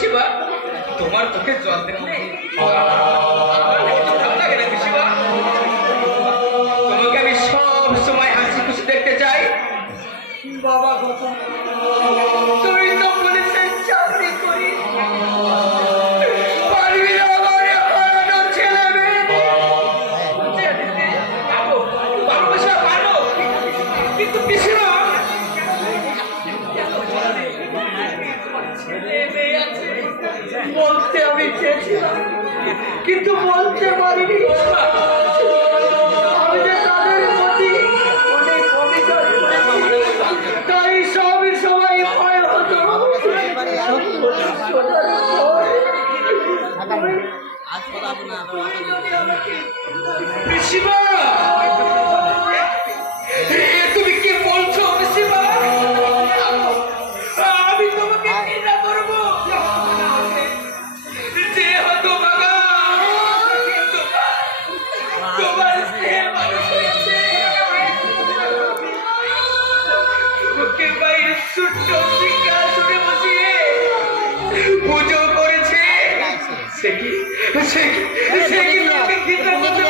শিবা, তোমার চোখে জল দেখলে আমার কিছু ভালো লাগে না শিবা। তোমাকে আমি সব সময় হাসি খুশি দেখতে চাই। বাবা কথা তুই তো পুলিশের চাকরি করি পারবি না আমার হারানো ছেলে পারবো পারবো শিবা, পারবো। কিন্তু পিসিমা বলতে আমি চেয়েছিলাম কিন্তু বলতে পারিনি। আমি যে তাদের প্রতি অনেক অভিযোগ করেছি, তাই সব সময় ভয় হতো। পিসিমা, তুমি কি বলছো পিসিমা? আমি তোমাকে ঘৃণা করবো? যে হতভাগা তোমার স্নেহে মানুষ হয়েছে, বুকের বাইরে ছোট্ট সিংহাসনে বসিয়ে পুজো করেছে, সে কি তোমাকে ঘৃণা করতে